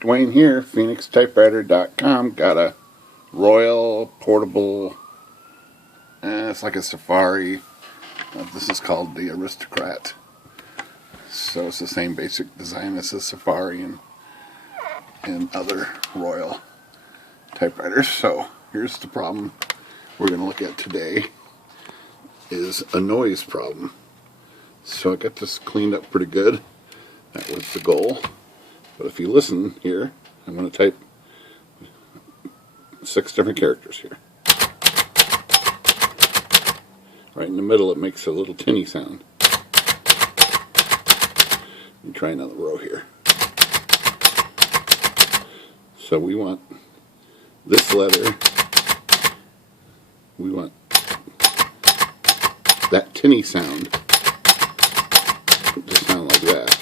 Dwayne here, PhoenixTypewriter.com. Got a Royal Portable, it's like a Safari. This is called the Aristocrat. So it's the same basic design as the Safari and other Royal typewriters. So here's the problem we're going to look at today, is a noise problem. So I got this cleaned up pretty good. That was the goal. But if you listen here, I'm going to type 6 different characters here. Right in the middle it makes a little tinny sound. And try another row here. So we want this letter, we want that tinny sound to sound like that.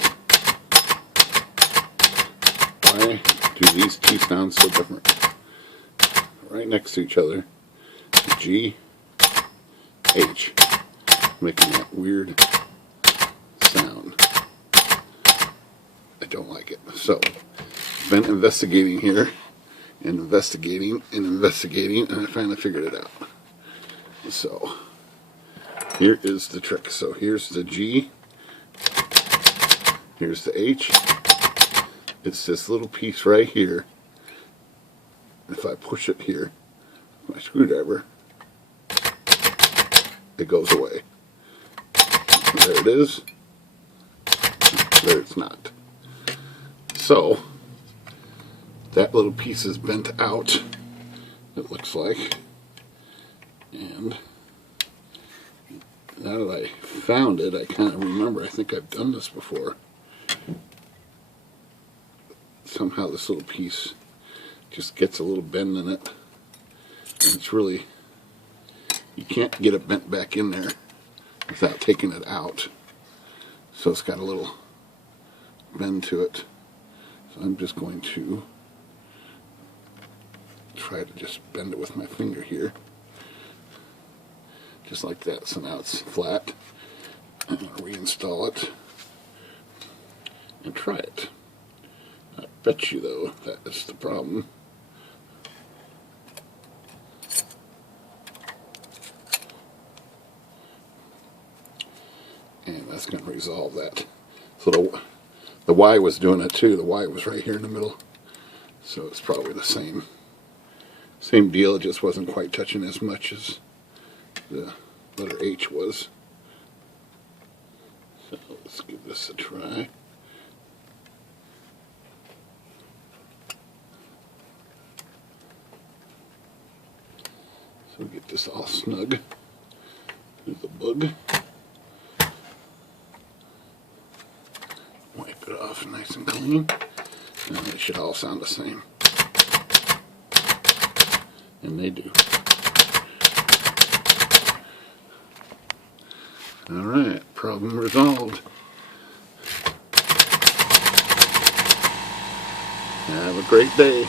Why do these two sounds so different? Right next to each other, G, H, making that weird sound. I don't like it. So, been investigating here, and investigating, and I finally figured it out. So, here is the trick. So here's the G, here's the H. It's this little piece right here. If I push it here, my screwdriver, it goes away. There it is. There it's not. So, that little piece is bent out, it looks like. And now that I found it, I kind of remember, I think I've done this before. Somehow this little piece just gets a little bend in it. And it's really, you can't get it bent back in there without taking it out. So it's got a little bend to it. So I'm just going to try to just bend it with my finger here. Just like that. So now it's flat. I'm going to reinstall it and try it. I bet you though that is the problem. And that's going to resolve that. So the Y was doing it too. The Y was right here in the middle. So it's probably the same deal. It just wasn't quite touching as much as the letter H was. So let's give this a try. So get this all snug. There's the bug. Wipe it off nice and clean. And they should all sound the same. And they do. Alright, problem resolved. Have a great day.